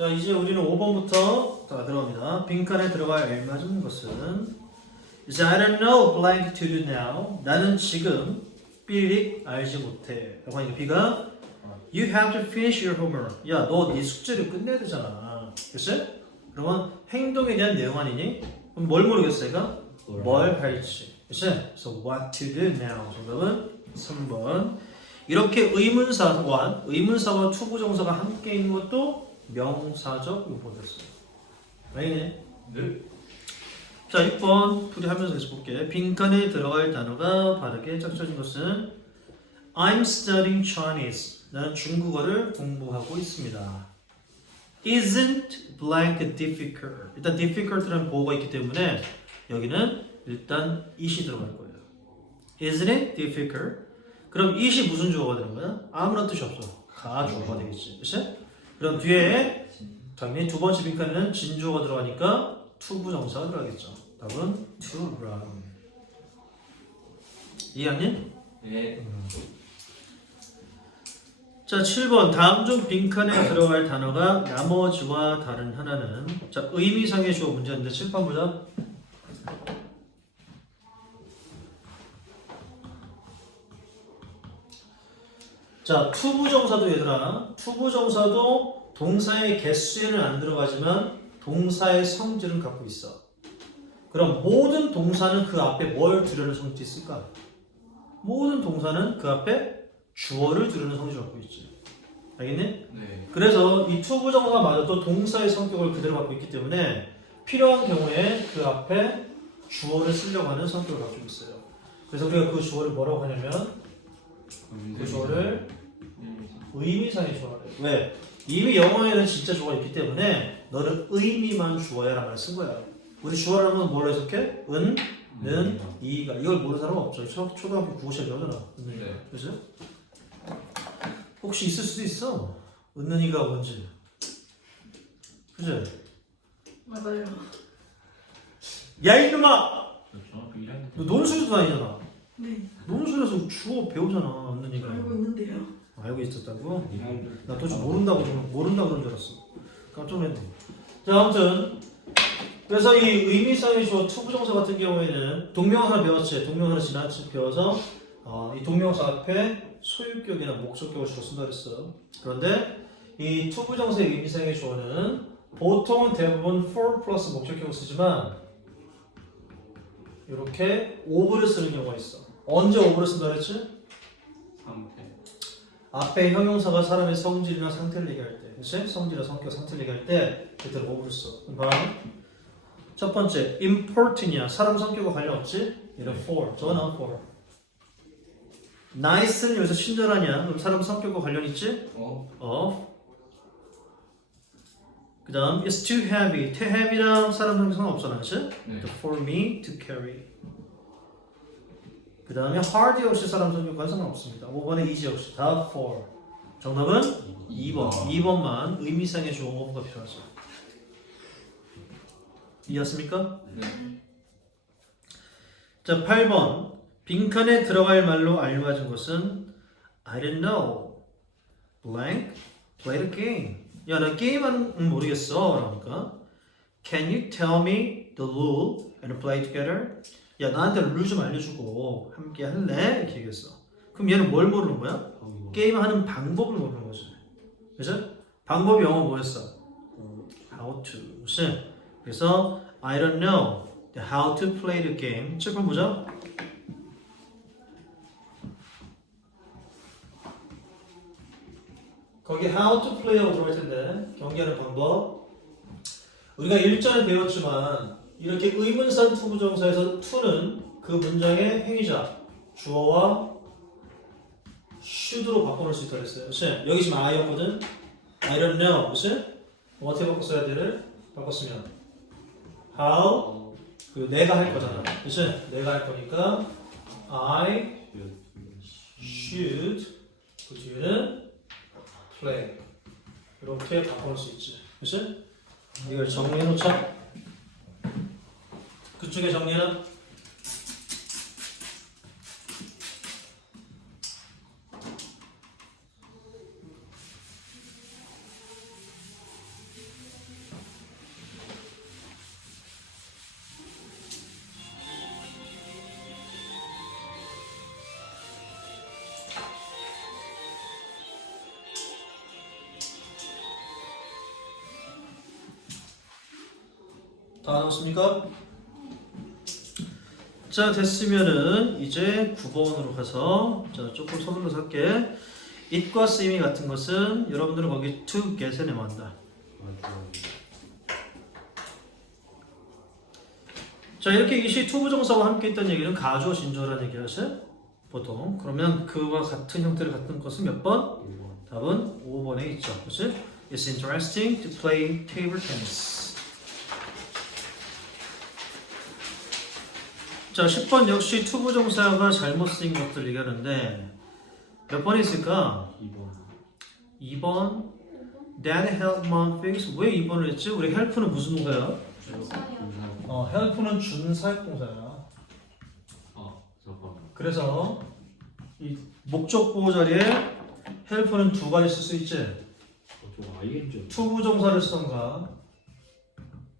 자, 이제 우리는 5번부터 다 들어갑니다. 빈칸에 들어갈 알맞은 것은 이제 I don't know blank to do now. 나는 지금 삐릭 알지 못해. 라고 하니까 B가 You have to finish your homework. 야, 너 네 숙제를 끝내야 되잖아. 그치? 그러면 행동에 대한 내용 아니니? 그럼 뭘 모르겠어, 얘가? 뭘 할지. 그치? 그래서 what to do now. 정답은 3번. 이렇게 의문사와 의문사와 투부정사가 함께 있는 것도 명사적 용법이었어요. 알겠네? 네. 자, 6번 둘이 하면서 계속 볼게. 빈칸에 들어갈 단어가 바르게 짝져진 것은 I'm studying Chinese. 나는 중국어를 공부하고 있습니다. Isn't blank difficult? 일단 difficult라는 보호가 있기 때문에 여기는 일단 it이 들어갈 거예요. Isn't it difficult? 그럼 it이 무슨 주어가 되는 거야? 아무런 뜻이 없어. 가 주어가 되겠지. 그치? 그럼 뒤에 당연히 두 번째 빈칸에는 진주어가 들어가니까 투부 정사가 들어가겠죠. 답은 to run. 이해했니? 네. 자, 7번 다음 중 빈칸에 들어갈 단어가 나머지와 다른 하나는 자, 의미상의 주어 문제인데 7번 보자. 자, 투부정사도 얘들아. 투부정사도 동사의 개수에는 안 들어가지만 동사의 성질은 갖고 있어. 그럼 모든 동사는 그 앞에 뭘 두려는 성질이 있을까? 모든 동사는 그 앞에 주어를 두르는 성질을 갖고 있지. 알겠니? 네. 그래서 이 투부정사마저도 동사의 성격을 그대로 갖고 있기 때문에 필요한 경우에 그 앞에 주어를 쓰려고 하는 성격을 갖고 있어요. 그래서 우리가 그 주어를 뭐라고 하냐면 그 주어를 의미상의 해요. 왜? 이미 영어에는 진짜 주어가 있기 때문에 너는 의미만 주어야라는 말을 쓴 거야. 우리 주어라면 뭘로 해석해? 은, 는, 이가 이걸 모르는 사람 은 없죠. 초, 초등학교 국어시험 배우잖아. 은, 이가. 네. 그죠? 혹시 있을 수도 있어. 은는 이가 뭔지. 그죠? 맞아요. 야 이놈아! 중학교 1학년 너 논술도 다니잖아. 네. 논술에서 주어 배우잖아. 이가. 알고 있는데요. 알고 있었다고? 1학년 나 도대체 모른다고 좀 모른다고 그런 줄 알았어. 깜짝 놀랐네. 자, 아무튼 그래서 이 의미상의 주어 투부정사 같은 경우에는 동명하나 배웠지. 동명하나 지나치 배워서 어, 이 동명사 앞에 소유격이나 목적격을 주로 쓴다 그랬어. 그런데 이 투부정사의 의미상의 주어는 보통은 대부분 for 플러스 목적격을 쓰지만 이렇게 오브를 쓰는 경우가 있어. 언제 오브를 쓴다 그랬지? 상태. 앞에 형용사가 사람의 성질이나 상태를 얘기할 때, 그치? 성질이나 성격, 상태를 얘기할 때 그때를 뭐를 써? 그럼 봐. 첫 번째, important이야. 사람 성격과 관련 없지? 얘는 for. 저거는 for. nice는 여기서 친절하냐? 그럼 사람 성격과 관련 있지? 어. of. 그 다음, it's too heavy. too heavy랑 사람 성격 상관없잖아, 그치? 네. for me to carry. 그 다음에 hard 역시 사람 성격과 상관없습니다. 5번에 easy 역시 다 for. 정답은 2번. 2번만 의미상의 주어가 필요하죠. 이해했습니까? 네. 자, 8번. 빈칸에 들어갈 말로 알맞은 것은 I don't know. blank. play the game. 야, 나 게임하는 응, 모르겠어. 그러니까 Can you tell me the rule and play together? 야, 나한테 룰 좀 알려주고 함께 할래? 이렇게 얘기했어. 그럼 얘는 뭘 모르는 거야? 게임하는 방법을 모르는 거지. 그죠? 방법이 영어 뭐였어? How to. 그치? 그래서 I don't know how to play the game. 7번 보자. 거기 how to play라고 들어갈 텐데 경기하는 방법. 우리가 일전에 배웠지만 이렇게 의문사 투부정사에서 to는 그 문장의 행위자 주어와 should로 바꿔놓을 수 있다 그랬어요. 그치? 여기 지금 I였거든. I don't know. 그치? 어떻게 바꿨어야 돼를 바꿨으면 how 그 내가 할 거잖아. 그치? 내가 할 거니까 I should 그 뒤에는 play 이렇게 바꿔놓을 수 있지. 그치? 이걸 정리해 놓자. 그쪽의 정리는 다 나왔습니까? 자 됐으면은 이제 9번으로 가서 자 조금 서둘러서 할게. it과 쓰임이 같은 것은 여러분들은 거기 to get에 내만다. 자 이렇게 이시 투부 정사와 함께 있다는 얘기는 가주어 진조라는 얘기를 하세요 보통. 그러면 그와 같은 형태를 갖는 것은 몇 번? 답은 5번에 있죠 그렇지? It's interesting to play table tennis 자 10번 역시 투부 정사가 잘못 쓰인 것들 얘기하는데 몇 번이 있을까? 2번 2번 That helped my fix 왜 2번을 했지? 우리 help는 무슨 동사야? 어, help는 준사역 동사야 아 잠깐만 그래서 이 목적 보호 자리에 help는 두 가지 쓸 수 있지 어, 저 ING 투부 정사를 쓰던가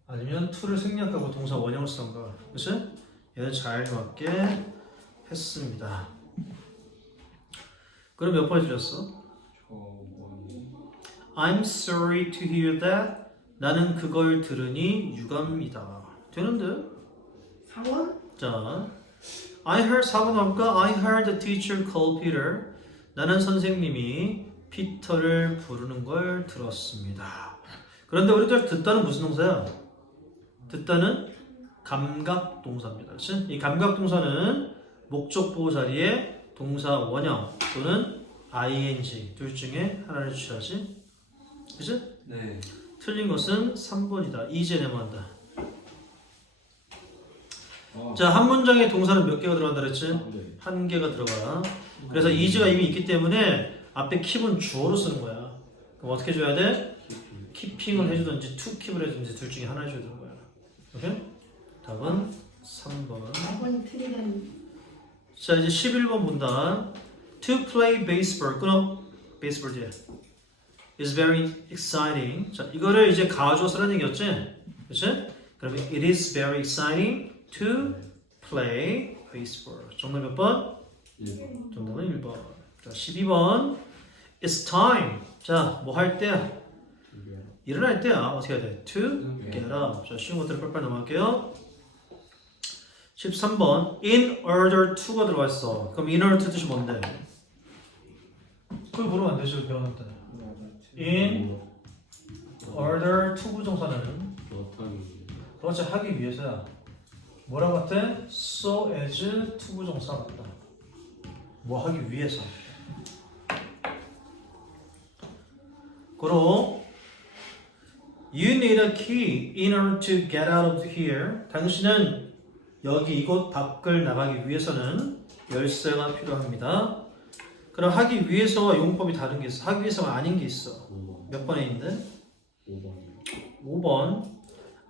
아니면 to를 생략하고 동사 원형을 쓰던가 그치? 얘 는잘 맞게 했습니다 그럼 몇 틀렸어? 저번이 I'm sorry to hear that 나는 그걸 들으니 유감이다 되는데? 4번? 자, I heard 4번 나올까? I heard the teacher call Peter. 나는 선생님이 피터를 부르는 걸 들었습니다. 그런데 우리가 듣다는 무슨 동사야? 듣다는 감각 동사입니다. 그렇지? 이 감각 동사는 목적 보호 자리에 동사 원형 또는 ing 둘 중에 하나를 취하지. 그렇지? 네 틀린 것은 3번이다. 이제 내만다. 아, 자, 한 문장에 동사는 몇 개가 들어간다 그랬지? 네. 한 개가 들어가. 그래서 이즈가 이미 있기 때문에 앞에 킵은 주어로 쓰는 거야. 그럼 어떻게 줘야 돼? 키핑을 해주든지 투 킵을 해주든지 둘 중에 하나 해줘야 되는 거야. 오케이? 답은 3번. 4번이 틀리다니 자, 이제 11번 본다. To play baseball. 끊어. baseball 뒤에. is very exciting. 자, 이거를 이제 가주어 쓰라는 얘기였지? 그치? 그러면 it is very exciting to play baseball. 정답 몇 번? 1번 정답은 1번. 자, 12번. It's time. 자, 뭐 할 때야? 일어날 때야. 어떻게 해야 돼? To get up. 자, 쉬운 것들을 빨리빨리 넘어갈게요. 13번. In order to가 들어가 있어. 그럼 in order to 뜻이 뭔데? 그걸 물으면 안 되지, 배워놓을 때. In order to 부정사는 그렇지, 하기 위해서야. 뭐라고 같아? So as to 부정사 같다. 뭐 하기 위해서. 그럼 You need a key in order to get out of here. 당신은 여기 이곳 밖을 나가기 위해서는 열쇠가 필요합니다. 그럼 하기 위해서와 용법이 다른 게 있어. 하기 위해서가 아닌 게 있어. 5번 몇 번에 있는데? 5번이요 5번.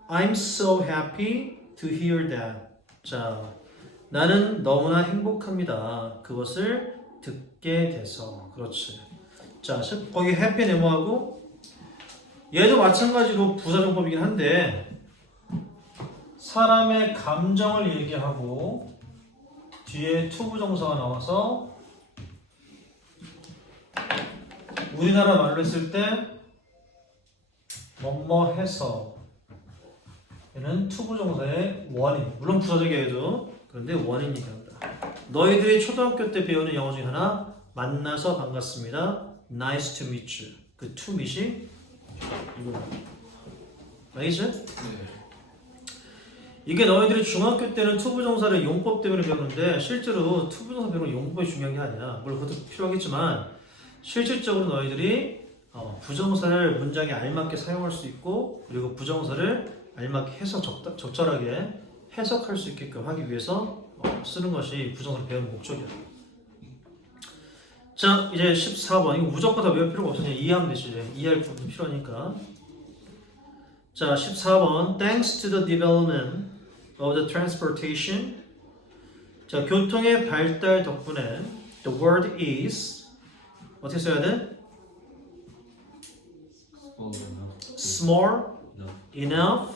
I'm so happy to hear that. 자, 나는 너무나 행복합니다. 그것을 듣게 돼서. 그렇지. 자, 즉, 거기 happy 네모하고 얘도 마찬가지로 부사정법이긴 한데 사람의 감정을 얘기하고 뒤에 투부정사가 나와서 우리나라 말로 했을 때 뭐뭐 해서 얘는 투부정사의 원인. 물론 부사적이어도 그런데 원인 얘기합니다. 너희들이 초등학교 때 배우는 영어 중에 하나 만나서 반갑습니다. Nice to meet you. 그 to meet이 이거 알겠지? 네 이게 너희들이 중학교 때는 투부정사를 용법 때문에 배우는데 실제로 투부정사 배우는 용법이 중요한 게 아니야. 물론 그것도 필요하겠지만 실질적으로 너희들이 어, 부정사를 문장에 알맞게 사용할 수 있고 그리고 부정사를 알맞게 해석 적다, 적절하게 해석할 수 있게끔 하기 위해서 어, 쓰는 것이 부정사를 배우는 목적이야. 자 이제 14번. 이거 무조건 다 외울 필요가 없으니 이해하면 이제 이해할 부분 필요하니까 자 14번 Thanks to the development of the transportation 자 교통의 발달 덕분에 the world is 어떻게 써야 돼? 어, small 나 enough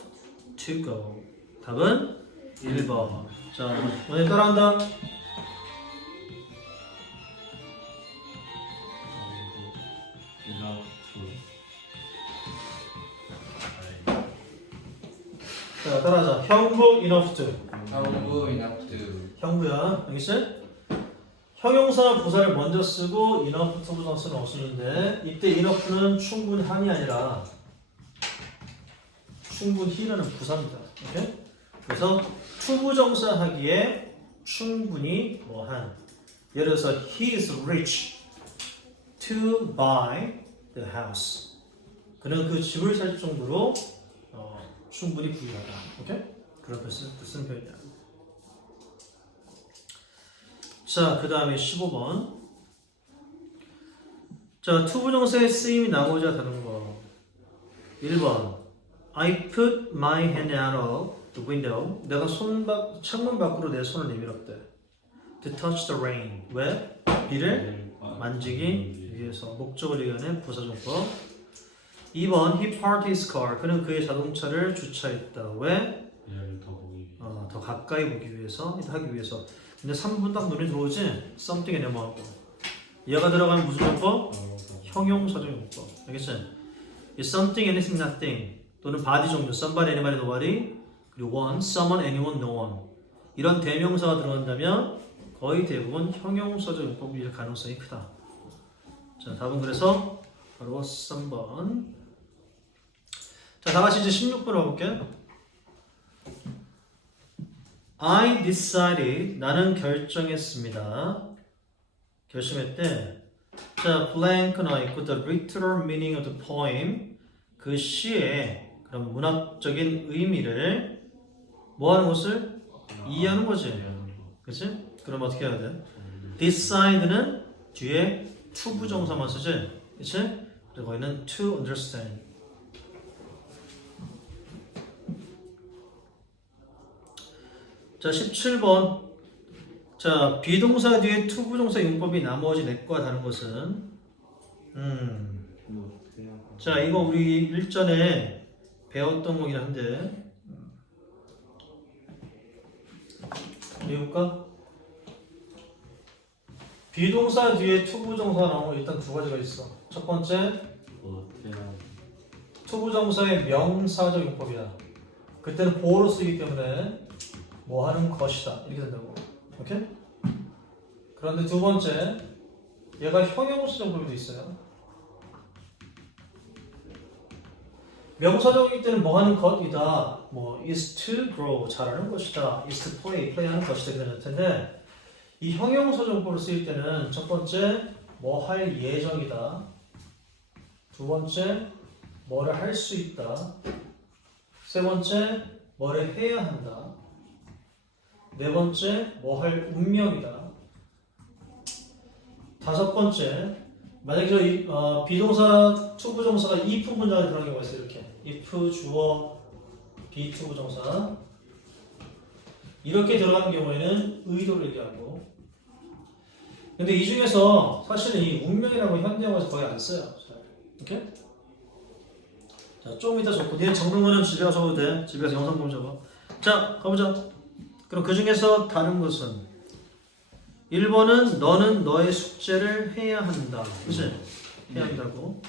to go. 답은 1번. 자, 오늘 따라한다. enough 따라하자. 형부 enough to. 형부 enough to 형부야. 알겠지? 형용사 부사를 먼저 쓰고 enough to 부정사는 없었는데 이때 enough는 충분한이 아니라 충분히라는 부사입니다. 오케이? 그래서 투부정사 하기에 충분히 뭐한 예를 들어서 he is rich to buy the house 그는 그 집을 살 정도로 어, 충분히 부유하다. 오케이? 그런 뜻은 표현이야. 자, 그 다음에 15번. 자, 투부정사의 쓰임이 나오자 다른 거. 1번. I put my hand out of the window. 내가 손 밖, 창문 밖으로 내 손을 내밀었대. To touch the rain. 왜? 비를 만지기 위해서. 목적을 얘기하는 부사정법. 2번. He parked his car. 그는 그의 자동차를 주차했다. 왜? 얘를 더 보기 어, 더 가까이 보기 위해서, 하기 위해서. 근데 3분 딱 눈에 들어오지? something에 넘어가고. 얘가 들어가면 무슨 용법? 형용사적 용법. 알겠지? 이 something, anything, nothing 또는 body 종류 somebody, anybody, nobody 그리고 one, someone, anyone, no one 이런 대명사가 들어간다면 거의 대부분 형용사적 용법일 가능성이 크다. 자, 답은 그래서 바로 3번. 자, 다 같이 이제 16번 와볼게. I decided 나는 결정했습니다. 결심했대. 자, blank는 있고 the literal meaning of the poem 그 시의 그런 문학적인 의미를 뭐 하는 것을 이해하는 거지. 그렇지? 그럼 어떻게 해야 돼? decide는 뒤에 to 부정사만 쓰지. 그렇지? 그리고 거기는 to understand. 자, 17번. 자, 비동사 뒤에 to 부정사 용법이 나머지 넷과 다른 것은 음. 자, 이거 우리 일전에 배웠던 거긴 한데 배울까? 비동사 뒤에 to 부정사 나오면 일단 두 가지가 있어. 첫 번째, to 부정사의 명사적 용법이야. 그때는 보어로 쓰기 때문에 뭐 하는 것이다. 이렇게 된다고. 오케이? 그런데 두 번째, 얘가 형용사적 용법도 있어요. 명사적일 때는 뭐 하는 것이다. 뭐 is to grow 잘하는 것이다. is to play play하는 것이다 이렇게 될 텐데 이 형용사 정보를 쓰일 때는 첫 번째 뭐 할 예정이다. 두 번째 뭐를 할 수 있다. 세 번째 뭐를 해야 한다. 네 번째 뭐 할 운명이다. 다섯 번째 만약에 저 이, 어, 비동사 투부정사가 if 문장에 들어가는 경우가 있어요 이렇게. if 주어 be 투부정사. 이렇게 들어가는 경우에는 의도를 얘기하고. 근데 이 중에서 사실은 이 운명이라고 현대어에서 거의 안 써요 잘. 오케이? 자, 좀 이따 적고. 니네 적는 거는 집에 가서 적어도 돼. 집에 가서 영상 보면 적어. 자 가보자 그럼 그 중에서 다른 것은 1번은 너는 너의 숙제를 해야 한다. 그치? 해야 한다고.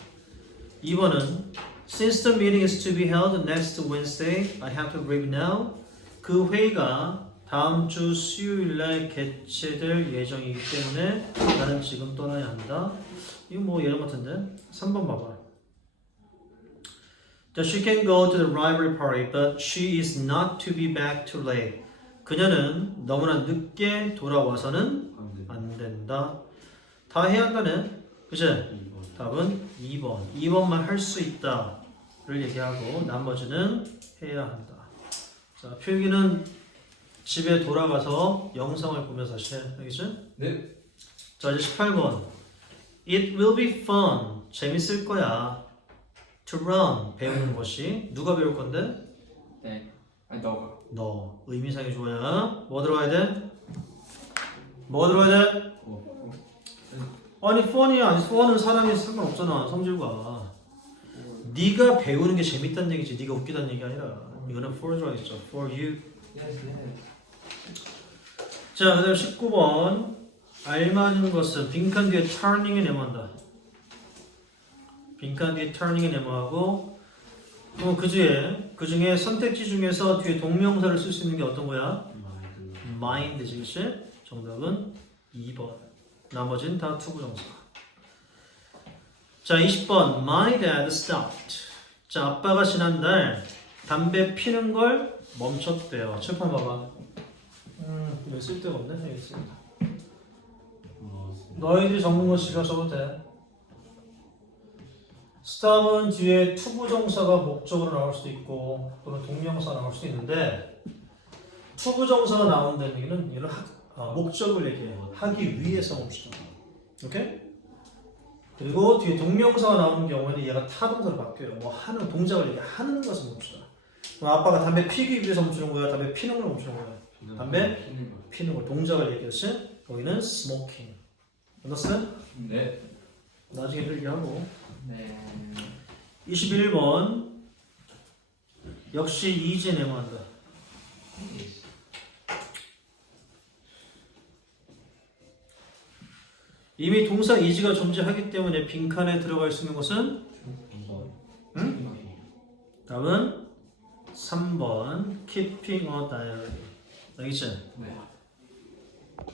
2번은 Since the meeting is to be held next Wednesday, I have to leave now. 그 회의가 다음 주 수요일 날 개최될 예정이기 때문에 나는 지금 떠나야 한다. 이거 뭐 예전 같은데? 3번 봐봐. That she can go to the library party, but she is not to be back too late. 그녀는 너무나 늦게 돌아와서는 안 된다. 다 해야 한다네. 그치? 답은 2번. 2번만 할 수 있다를 얘기하고 나머지는 해야 한다. 자, 필기는 집에 돌아가서 영상을 보면서 다시 해. 알겠지? 네 자, 이제 18번. It will be fun. 재밌을 거야. To run. 배우는 것이. 누가 배울 건데? 네. 아니 너가 너. 의미상이 좋아야. 뭐 들어가야 돼? 뭐 들어가야 돼? 아니 fun이 아니 fun은 사람이 상관없잖아 성질과 네가 배우는 게 재밌다는 얘기지 네가 웃기다는 얘기 아니라 이거는 for 들어가겠죠 for you 자 그다음 19번 알맞은 것은 빈칸 뒤에 turning에 네모한다 빈칸 뒤에 turning에 네모하고 그럼 그 뒤에 그 중에 선택지 중에서 뒤에 동명사를 쓸 수 있는 게 어떤 거야? mind지 그치? 정답은 2번 나머지는 다 투부정사 자 20번 My dad stopped 자 아빠가 지난달 담배 피는 걸 멈췄대요 칠판 봐봐 음 이거 쓸데가 없네 여기 있어. 아, 너희들이 전문가 씨가 써도 돼 stop은 뒤에 투부정사가 목적으로 나올 수도 있고 또는 동명사 나올 수도 있는데 투부정사가 나온다는 얘기는 이런 하, 아, 목적을 얘기해요. 하기 위해서 멈추다. 오케이? 그리고 뒤에 동명사가 나오는 경우에는 얘가 타동사로 바뀌어요. 뭐 하는 동작을 얘기 하는 것을 멈추다. 그럼 아빠가 담배 피기 위해서 멈추는 거야? 담배 피는 걸 멈추는 거야? 담배 피는 걸 동작을 얘기했지. 여기는 smoking. understand? 네. 나중에 필기하고. 네. 21번 역시 이제 내모한다. 이미 동사 이지가 존재하기 때문에 빈칸에 들어갈 수 있는 것은 응? 답은 3번 keeping a diary. 알겠지? 네.